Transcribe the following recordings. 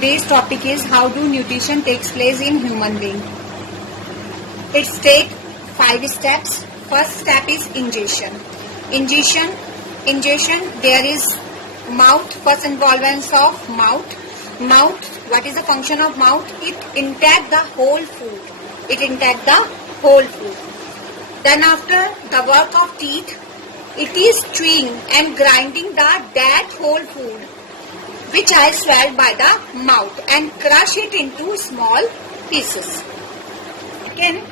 Today's topic is how do nutrition takes place in human being. It's take 5 steps. First step is ingestion. Ingestion. There is mouth. First involvement of mouth. Mouth. What is the function of mouth? It intake the whole food. Then after the work of teeth, it is chewing and grinding the dead whole food, which I swallowed by the mouth and crush it into small pieces. Second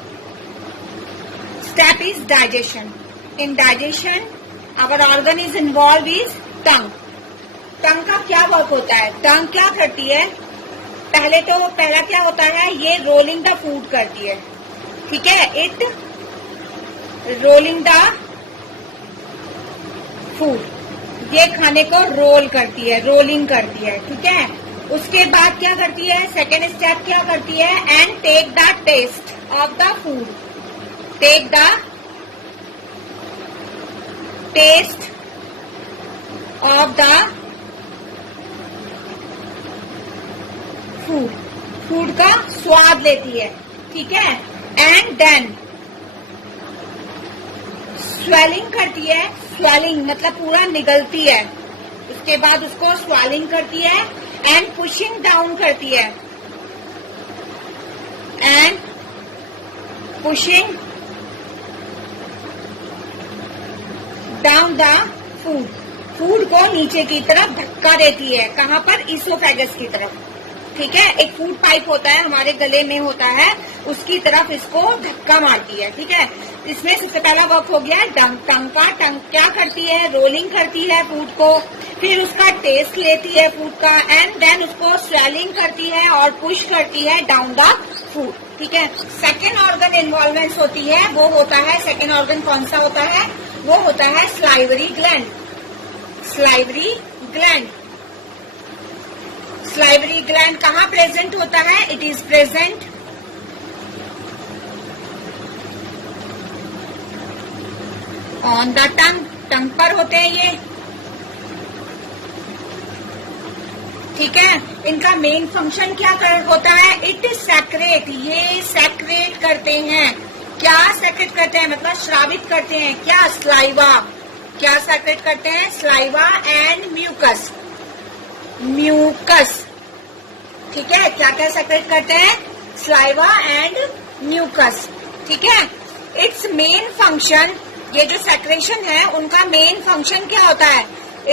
step is digestion. In digestion, our organ is involved is tongue. टंग का क्या work होता है? टंग क्या करती है? पहला क्या होता है? ये रोलिंग द फूड करती है, ठीक है? इट रोलिंग द फूड, ये खाने को रोल करती है, रोलिंग करती है, ठीक है? उसके बाद क्या करती है? सेकेंड स्टेप क्या करती है? And take the taste of the food. Take the taste of the food का स्वाद लेती है, ठीक है? एंड देन स्वेलिंग करती है. स्वेलिंग मतलब पूरा निगलती है. उसके बाद उसको स्वेलिंग करती है एंड पुशिंग डाउन करती है. And pushing down the food को नीचे की तरफ धक्का देती है. कहाँ पर? इसोफेगस की तरफ, ठीक है? एक फूड पाइप होता है, हमारे गले में होता है, उसकी तरफ इसको धक्का मारती है, ठीक है? इसमें सबसे पहला वर्क हो गया टंग का. टंग क्या करती है? रोलिंग करती है फूड को, फिर उसका टेस्ट लेती है फूड का, एंड देन उसको स्वेलिंग करती है और पुश करती है डाउन द फूड, ठीक है? सेकेंड ऑर्गन इन्वॉल्वमेंट होती है, वो होता है, सेकेंड ऑर्गन कौन सा होता है? वो होता है salivary gland. Salivary gland. Salivary gland कहाँ प्रेजेंट होता है? It is present on the tongue. Tongue पर होते हैं ये, ठीक है? इनका मेन फंक्शन क्या होता है? It secret. ये सेक्रेट करते हैं. क्या सेक्रेट करते हैं? मतलब श्रावित करते हैं. क्या? स्लाइवा. क्या सेक्रेट करते हैं? Saliva and mucus. म्यूकस, ठीक है? क्या क्या सेक्रेट करते हैं? स्लाइवा एंड म्यूकस, ठीक है? इट्स मेन फंक्शन, ये जो सेक्रेशन है उनका मेन फंक्शन क्या होता है?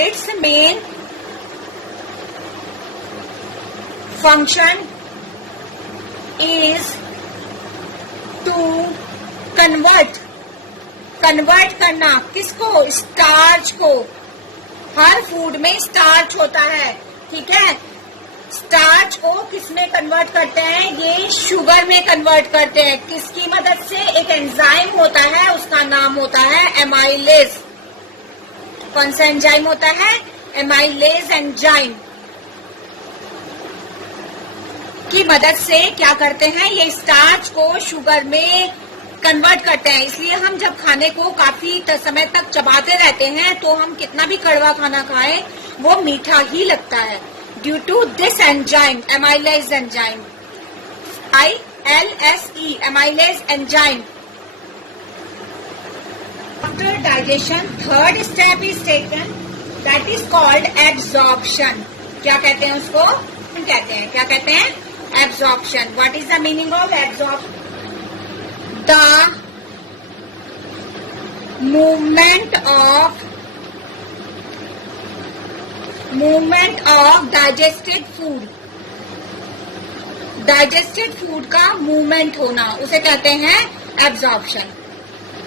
It's main function is to convert करना. किसको? स्टार्च को. हर फूड में स्टार्च होता है, ठीक है? स्टार्च को किसमें कन्वर्ट करते हैं? ये शुगर में कन्वर्ट करते हैं. किसकी मदद से? एक एंजाइम होता है, उसका नाम होता है एमाइलेज. कौन सा एंजाइम होता है? एमाइलेज एंजाइम की मदद से क्या करते हैं? ये स्टार्च को शुगर में कन्वर्ट करते हैं. इसलिए हम जब खाने को काफी समय तक चबाते रहते हैं तो हम कितना भी कड़वा खाना खाएं वो मीठा ही लगता है. Due to this enzyme, amylase enzyme, ILSE, amylase enzyme. After digestion third step is taken, that is called absorption. क्या कहते हैं उसको? कहते हैं, क्या कहते हैं? Absorption. What is the meaning of absorption? The movement of digested food. Digested food का मूवमेंट होना, उसे कहते हैं एब्जॉर्प्शन,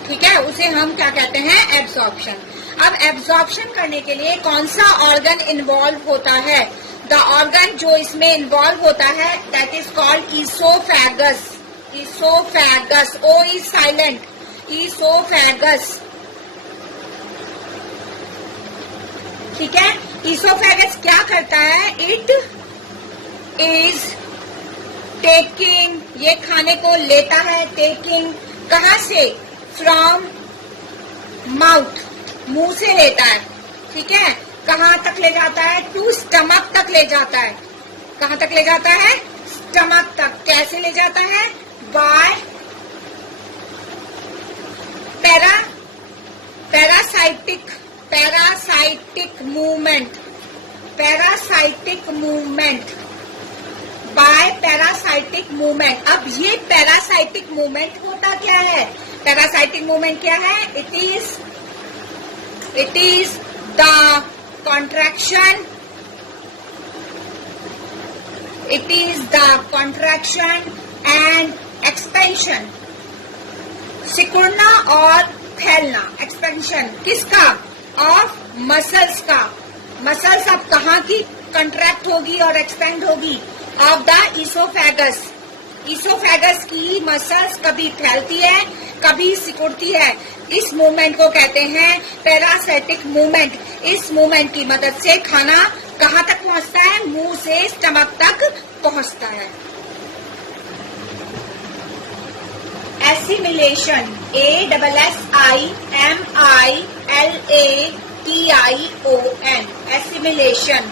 ठीक है? उसे हम क्या कहते हैं? एब्जॉर्प्शन. अब एब्जॉर्प्शन करने के लिए कौन सा ऑर्गन इन्वॉल्व होता है? द ऑर्गन जो इसमें इन्वॉल्व होता है that is called oesophagus. Esophagus. O is silent. Esophagus. ठीक है? Esophagus क्या करता है? It is taking. ये खाने को लेता है. Taking कहाँ से? From mouth. मुंह से लेता है, ठीक है? कहाँ तक ले जाता है? टू स्टमक तक ले जाता है, कहां तक ले जाता है? स्टमक तक। कैसे ले जाता है? By parasitic movement, parasitic movement, by parasitic movement. अब ये पैरासाइटिक मूवमेंट होता क्या है? पैरासाइटिक मूवमेंट क्या है? It is the contraction, it is the contraction and expansion, सिकुड़ना और फैलना, एक्सपेंशन किसका? ऑफ मसल्स का। मसल्स अब कहाँ की कंट्रैक्ट होगी और एक्सपेंड होगी? Of the oesophagus. ईसोफेगस की मसल्स कभी फैलती है, कभी सिकुड़ती है। इस मूवमेंट को कहते हैं पैरासाइटिक मूवमेंट। इस मूवमेंट की मदद से खाना कहाँ तक पहुँचता है? मुंह से स्टमक तक पहुँचता है। Assimilation, ASSIMILATION, assimilation.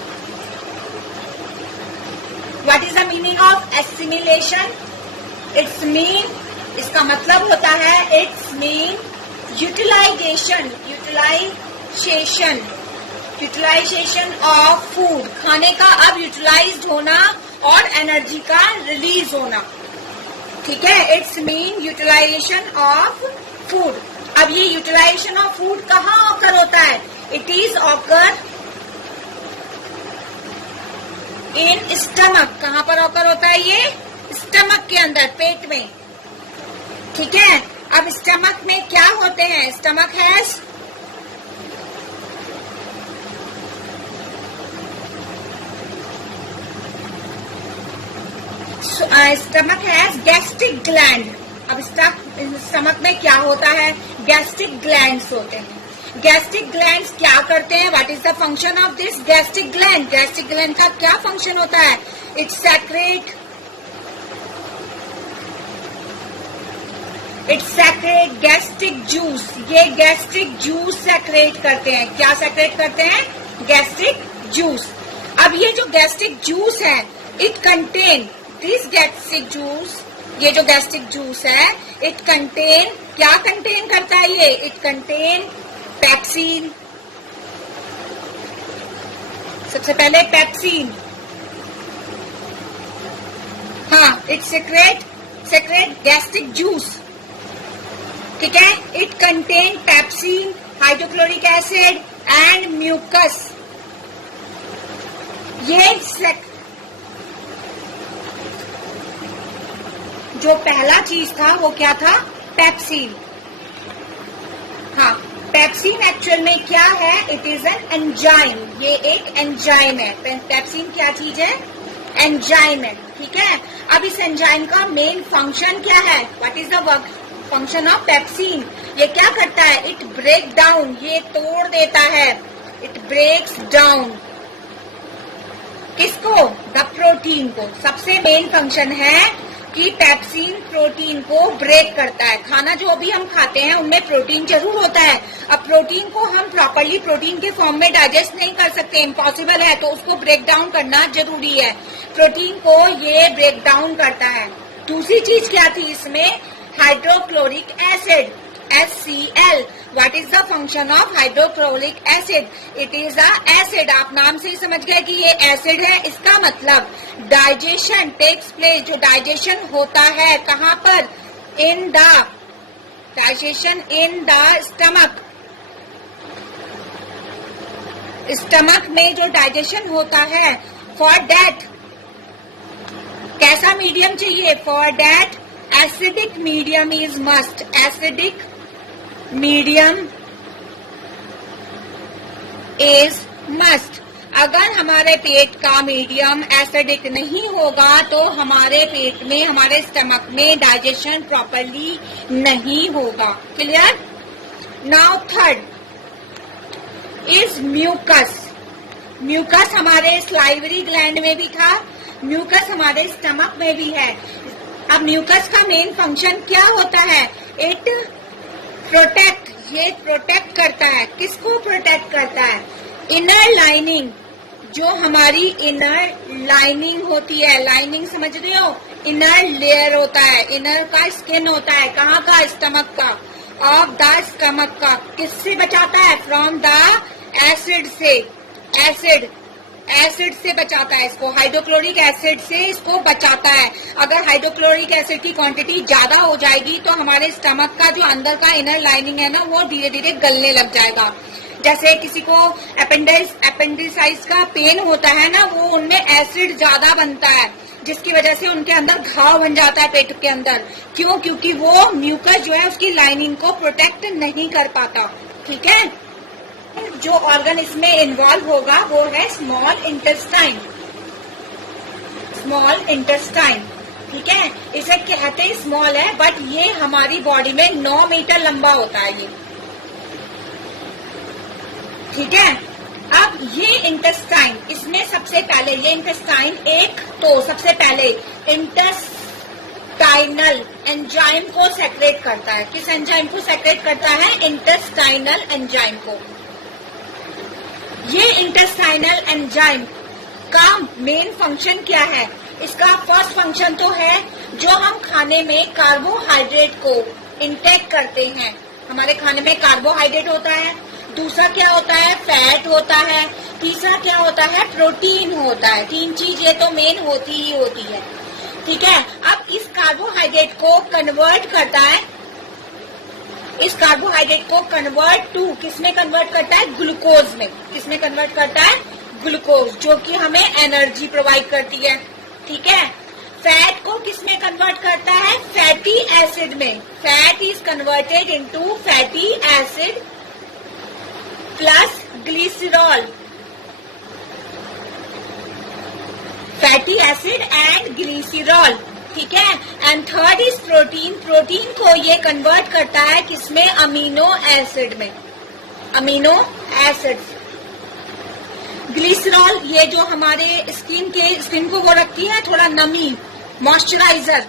What is the meaning of assimilation? It's mean, इसका मतलब होता है it's mean utilization, utilization of food, खाने का अब यूटिलाइज्ड होना और एनर्जी का रिलीज होना। ठीक है, it's mean utilization of food. अब ये यूटिलाइजेशन ऑफ फूड कहाँ ऑकर होता है? It is occur in stomach. कहाँ पर ऑकर होता है ये? स्टमक के अंदर, पेट में। ठीक है, अब स्टमक में क्या होते हैं? Stomach has stomach has gastric gland. अब स्टमक में क्या होता है? गैस्ट्रिक ग्लैंड्स होते हैं। गैस्ट्रिक ग्लैंड्स क्या करते हैं? What is the function of this gastric gland? Gastric gland का क्या फंक्शन होता है? It secrete gastric juice. ये गैस्ट्रिक जूस सेक्रेट करते हैं। क्या सेक्रेट करते हैं? Gastric juice. अब ये जो गैस्ट्रिक जूस है, it contain this gastric juice, ये जो गैस्ट्रिक जूस है, इट कंटेन, क्या कंटेन करता है ये? It contain pepsin. सबसे पहले पेप्सिन, हाँ, इट सेक्रेट गैस्ट्रिक जूस। ठीक है, it contain pepsin, hydrochloric acid and mucus. ये जो पहला चीज था वो क्या था? पेप्सिन। हाँ, पेप्सिन एक्चुअल में क्या है? It is an enzyme. ये एक एंजाइम है। पेप्सिन क्या चीज है? एंजाइम है। ठीक है, अब इस एंजाइम का मेन फंक्शन क्या है? What is the work function of pepsin? ये क्या करता है? इट ब्रेक डाउन, ये तोड़ देता है। इट ब्रेक्स डाउन किसको? द प्रोटीन को। सबसे मेन फंक्शन है कि पेप्सिन प्रोटीन को ब्रेक करता है। खाना जो अभी हम खाते हैं उनमें प्रोटीन जरूर होता है। अब प्रोटीन को हम प्रॉपरली प्रोटीन के फॉर्म में डाइजेस्ट नहीं कर सकते, इम्पॉसिबल है, तो उसको ब्रेक डाउन करना जरूरी है। प्रोटीन को ये ब्रेक डाउन करता है। दूसरी चीज क्या थी इसमें? Hydrochloric acid, HCl। What is the function of hydrochloric acid? It is a acid. आप नाम से ही समझ गए कि ये एसिड है। इसका मतलब डाइजेशन टेक्स प्लेस, जो डाइजेशन होता है कहाँ पर? In the digestion in the stomach. Stomach में जो डाइजेशन होता है, फॉर दैट कैसा मीडियम चाहिए? For that acidic medium is must. Acidic medium is must. अगर हमारे पेट का मीडियम एसिडिक नहीं होगा तो हमारे पेट में, हमारे स्टमक में डाइजेशन प्रॉपरली नहीं होगा। Clear? Now third is mucus. Mucus हमारे स्लाइवरी ग्लैंड में भी था, म्यूकस हमारे स्टमक में भी है। अब म्यूकस का मेन फंक्शन क्या होता है? इट प्रोटेक्ट, ये प्रोटेक्ट करता है। किसको प्रोटेक्ट करता है? इनर लाइनिंग, जो हमारी इनर लाइनिंग होती है, लाइनिंग समझ रहे हो, इनर लेयर होता है, इनर का स्किन होता है, कहाँ का, स्टमक का, ऑफ द स्टमक का, किससे बचाता है, फ्रॉम द एसिड से, एसिड से बचाता है इसको, हाइड्रोक्लोरिक एसिड से इसको बचाता है। अगर हाइड्रोक्लोरिक एसिड की क्वांटिटी ज्यादा हो जाएगी तो हमारे स्टमक का जो अंदर का इनर लाइनिंग है ना, वो धीरे धीरे गलने लग जाएगा। जैसे किसी को अपेंडिसाइज का पेन होता है ना, वो उनमें एसिड ज्यादा बनता है, जिसकी वजह से उनके अंदर घाव बन जाता है पेट के अंदर। क्यों? क्योंकि वो म्यूकस जो है उसकी लाइनिंग को प्रोटेक्ट नहीं कर पाता। ठीक है, जो ऑर्गन इसमें इन्वॉल्व होगा वो है स्मॉल इंटेस्टाइन, स्मॉल इंटेस्टाइन। ठीक है, इसे कहते हैं स्मॉल है, बट ये हमारी बॉडी में 9 मीटर लंबा होता है ये। ठीक है, अब ये इंटेस्टाइन, इसमें सबसे पहले ये इंटेस्टाइन एक तो सबसे पहले इंटेस्टाइनल एंजाइम को सेक्रेट करता है। किस एंजाइम को सेक्रेट करता है? इंटेस्टाइनल एंजाइम को। ये इंटेस्टाइनल एंजाइम का मेन फंक्शन क्या है? इसका फर्स्ट फंक्शन तो है जो हम खाने में कार्बोहाइड्रेट को इंटेक करते हैं, हमारे खाने में कार्बोहाइड्रेट होता है, दूसरा क्या होता है? फैट होता है, तीसरा क्या होता है? प्रोटीन होता है। 3 चीजें तो मेन होती ही होती है। ठीक है, अब इस कार्बोहाइड्रेट को कन्वर्ट करता है, इस कार्बोहाइड्रेट को कन्वर्ट टू किसमें कन्वर्ट करता है? ग्लूकोज में। किसमें कन्वर्ट करता है? ग्लूकोज, जो कि हमें एनर्जी प्रोवाइड करती है। ठीक है, फैट को किसमें कन्वर्ट करता है? फैटी एसिड में। Fat is converted into fatty acid plus glycerol, fatty acid and glycerol. ठीक है, and third is protein. Protein को ये कन्वर्ट करता है किसमें? अमीनो एसिड में, अमीनो एसिड। ग्लिसरॉल ये जो हमारे स्किन को वो रखती है थोड़ा नमी, मॉइस्चराइजर।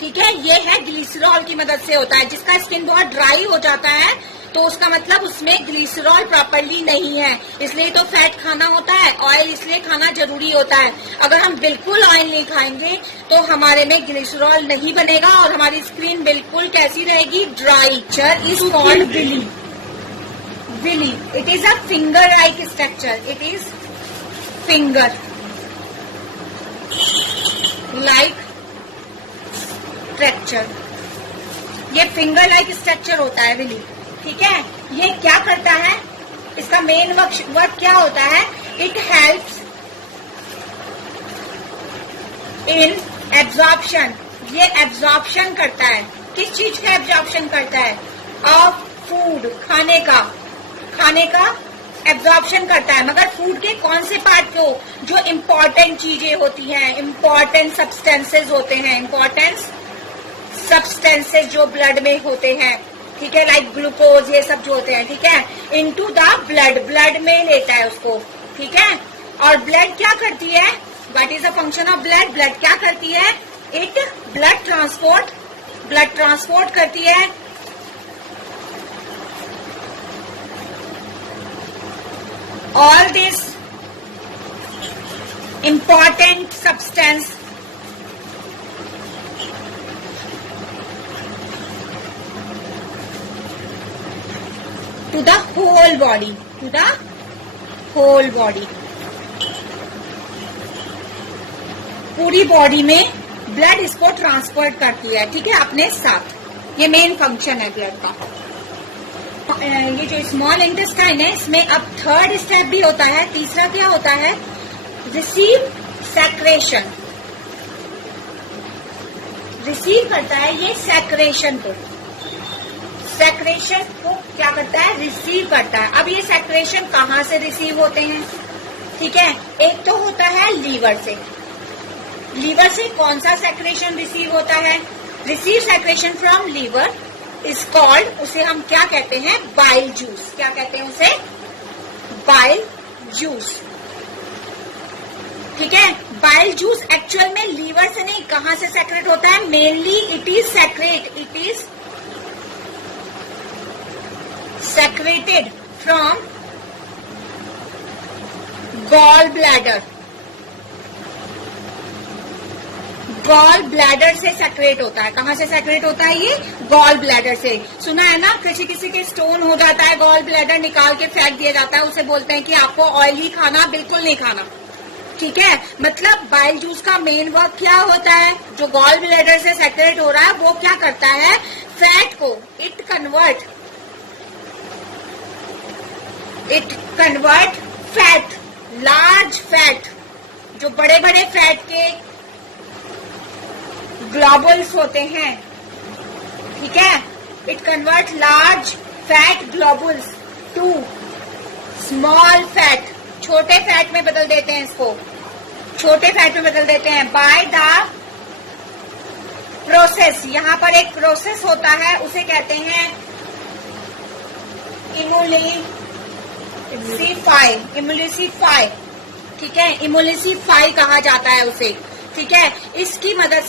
ठीक है, ये है ग्लिसरॉल की मदद से होता है। जिसका स्किन बहुत ड्राई हो जाता है तो उसका मतलब उसमें ग्लिसरॉल प्रॉपरली नहीं है, इसलिए तो फैट खाना होता है, ऑयल इसलिए खाना जरूरी होता है। अगर हम बिल्कुल ऑयल नहीं खाएंगे तो हमारे में ग्लिसरॉल नहीं बनेगा और हमारी स्किन बिल्कुल कैसी रहेगी? ड्राई। चर is called villi. Villi, it is a finger like structure, it is finger like structure, ये फिंगर लाइक स्ट्रक्चर होता है विली। ठीक है, ये क्या करता है? इसका मेन वर्क क्या होता है? इट हेल्प्स इन एब्जॉर्प्शन, ये एब्जॉर्प्शन करता है। किस चीज का एब्जॉर्प्शन करता है? ऑफ फूड, खाने का एब्जॉर्प्शन करता है। मगर फूड के कौन से पार्ट को? जो इम्पोर्टेंट चीजें होती हैं, इम्पोर्टेंट सब्सटेंसेज होते हैं, इम्पोर्टेंट सब्सटेंसेज जो ब्लड में होते हैं। ठीक है, लाइक ग्लूकोज, ये सब जो होते हैं। ठीक है, इनटू द ब्लड, ब्लड में लेता है उसको। ठीक है, और ब्लड क्या करती है? What is the function of blood? Blood क्या करती है? इट ब्लड ट्रांसपोर्ट करती है all this important substance to the whole body, to the whole body. पूरी बॉडी में ब्लड इसको ट्रांसपोर्ट करती है। ठीक है, अपने साथ। ये मेन फंक्शन है ब्लड का। ये जो स्मॉल इंटेस्टाइन है, इसमें अब थर्ड स्टेप भी होता है। तीसरा क्या होता है? रिसीव सेक्रेशन, रिसीव करता है ये सेक्रेशन को। सेक्रेशन को क्या करता है? रिसीव करता है। अब ये सेक्रेशन कहाँ से रिसीव होते हैं? ठीक है, एक तो होता है लीवर से। लीवर से कौन सा सेक्रेशन रिसीव होता है? Receive secretion from liver is called, उसे हम क्या कहते हैं? Bile juice. क्या कहते हैं उसे? Bile juice. ठीक है, बाइल जूस एक्चुअल में लीवर से नहीं, कहां से सेक्रेट होता है? Mainly it is secreted from gall bladder, gall bladder से सेक्रेट होता है। कहाँ से सेक्रेट होता है ये? गॉल ब्लैडर से। सुना है ना, किसी के स्टोन हो जाता है, गॉल ब्लैडर निकाल के फेंक दिया जाता है, उसे बोलते हैं कि आपको ऑयली खाना बिल्कुल नहीं खाना। ठीक है, मतलब बाइल जूस का मेन वर्क क्या होता है? जो गॉल ब्लैडर से सेक्रेट हो रहा है वो क्या करता है? फैट को it convert fat, large fat, जो बड़े बड़े फैट के ग्लोबुल्स होते हैं, ठीक है, it convert large fat globules to small fat, छोटे फैट में बदल देते हैं, इसको छोटे फैट में बदल देते हैं बाय द प्रोसेस। यहाँ पर एक प्रोसेस होता है, उसे कहते हैं इमुलिसिफाई, ठीक है, इमुलिसिफाई कहा जाता है उसे। ठीक है, इसकी मदद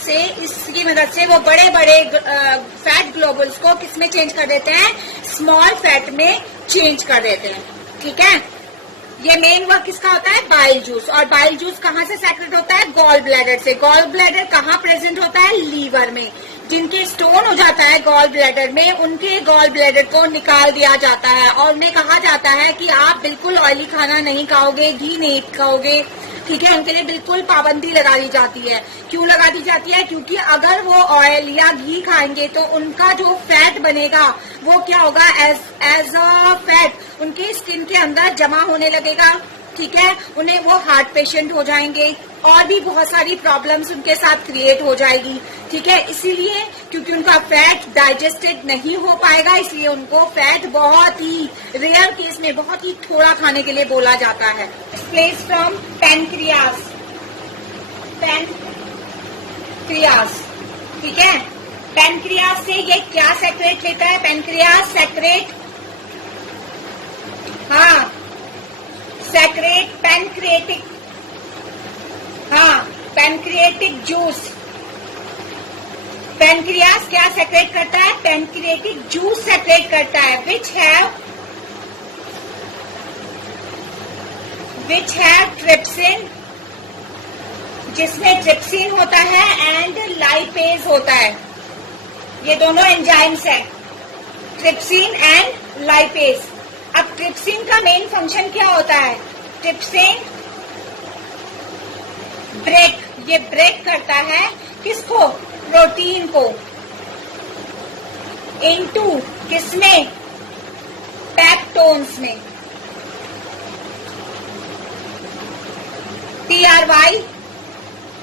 से वो बड़े बड़े फैट ग्लोबुल्स को किसमें चेंज कर देते हैं? स्मॉल फैट में चेंज कर देते हैं। ठीक है, ये मेन वर्क किसका होता है? Bile juice. और बाइल जूस कहाँ से सेक्रेट होता है? गॉल ब्लैडर से। गॉल ब्लैडर कहाँ प्रेजेंट होता है? लीवर में। जिनके स्टोन हो जाता है गॉल ब्लैडर में, उनके गॉल ब्लैडर को निकाल दिया जाता है और उन्हें कहा जाता है कि आप बिल्कुल ऑयली खाना नहीं खाओगे, घी नहीं खाओगे। ठीक है, उनके लिए बिल्कुल पाबंदी लगा दी जाती है। क्यों लगा दी जाती है? क्योंकि अगर वो ऑयल या घी खाएंगे तो उनका जो फैट बनेगा वो क्या होगा? एज अ फैट उनके स्किन के अंदर जमा होने लगेगा। ठीक है, उन्हें वो हार्ट पेशेंट हो जाएंगे और भी बहुत सारी प्रॉब्लम्स उनके साथ क्रिएट हो जाएगी। ठीक है, इसीलिए क्योंकि उनका फैट डाइजेस्टेड नहीं हो पाएगा, इसलिए उनको फैट बहुत ही रेयर केस में बहुत ही थोड़ा खाने के लिए बोला जाता है। प्लेस फ्रॉम पैनक्रियास, ठीक है, पैनक्रियास से ये क्या सेक्रेट लेता है? पैनक्रियास सेक्रेट, हाँ, सेक्रेट पैनक्रिएटिक, हाँ, पैनक्रिएटिक जूस। पैनक्रियास क्या सेक्रेट करता है? पैनक्रिएटिक जूस सेक्रेट करता है, विच हैव ट्रिप्सिन, जिसमें ट्रिप्सिन होता है एंड लाइपेज होता है। ये दोनों एंजाइम्स है, ट्रिप्सिन एंड लाइपेज। अब ट्रिप्सिन का मेन फंक्शन क्या होता है? ट्रिप्सिन ये ब्रेक करता है किसको? प्रोटीन को इनटू किसमें? पेप्टोन्स में। TRY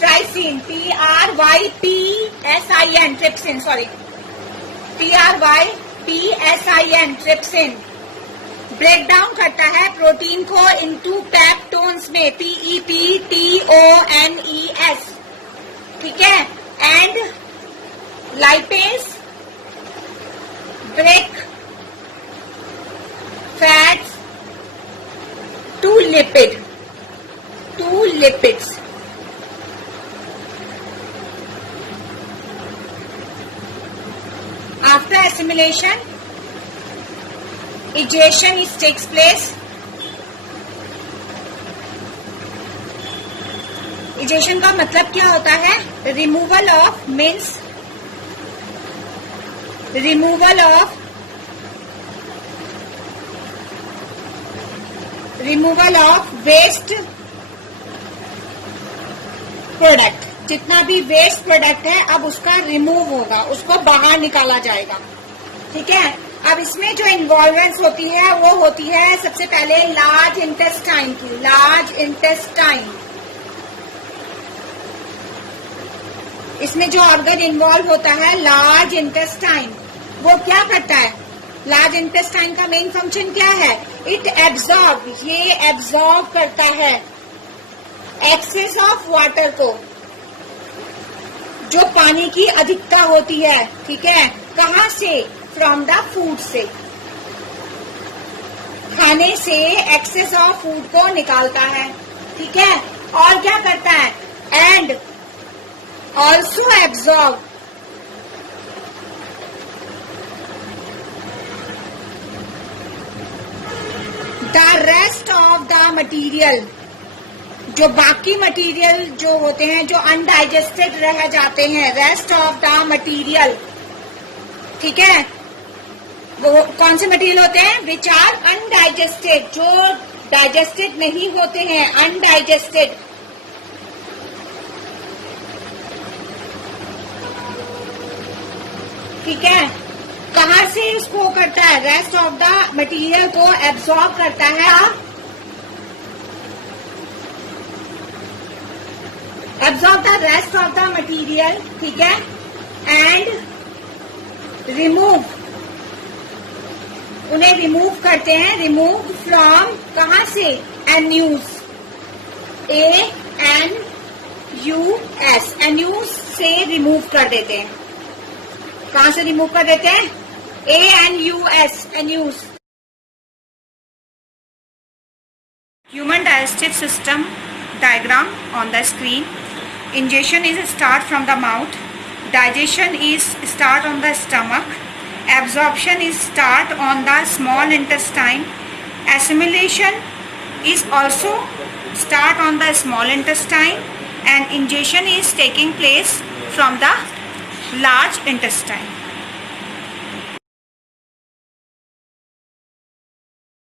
ट्राइसिन, TRYPSIN trypsin, sorry, TRYPSIN trypsin break down करता है प्रोटीन को इनटू पेप्टोन्स में, PEPTONES। ठीक है, and lipase break fats to lipids. After assimilation, egestion takes place. Egestion का मतलब क्या होता है? Removal of waste product. जितना भी वेस्ट प्रोडक्ट है अब उसका रिमूव होगा, उसको बाहर निकाला जाएगा। ठीक है, अब इसमें जो इन्वॉल्वेंस होती है वो होती है सबसे पहले लार्ज इंटेस्टाइन की। लार्ज इंटेस्टाइन, इसमें जो ऑर्गन इन्वॉल्व होता है लार्ज इंटेस्टाइन, वो क्या करता है? लार्ज इंटेस्टाइन का मेन फंक्शन क्या है? इट एब्जॉर्ब, ये एब्जॉर्ब करता है एक्सेस ऑफ वाटर को, जो पानी की अधिकता होती है। ठीक है, कहाँ से? फ्रॉम द फूड से, खाने से एक्सेस ऑफ फूड को निकालता है। ठीक है, और क्या करता है? And also absorb the rest of the material जो बाकी मटेरियल जो होते हैं जो अनडाइजेस्टेड रह जाते हैं, रेस्ट ऑफ द मटेरियल, ठीक है, वो कौन से मटेरियल होते हैं? विच आर अनडाइजेस्टेड, जो डाइजेस्टेड नहीं होते हैं, अनडाइजेस्टेड। ठीक है, कहां से उसको करता है? रेस्ट ऑफ द मटेरियल को एब्सॉर्ब करता है, absorb the rest of the material, ठीक है, एंड रिमूव, उन्हें रिमूव करते हैं, रिमूव फ्रॉम, कहां से? एन्यूज, ANUS, एन्यूज से रिमूव कर देते हैं। कहां से रिमूव कर देते हैं? ANUS, एन्यूज। Human digestive system diagram on the screen. Ingestion is start from the mouth. Digestion is start on the stomach. Absorption is start on the small intestine. Assimilation is also start on the small intestine, and ingestion is taking place from the large intestine.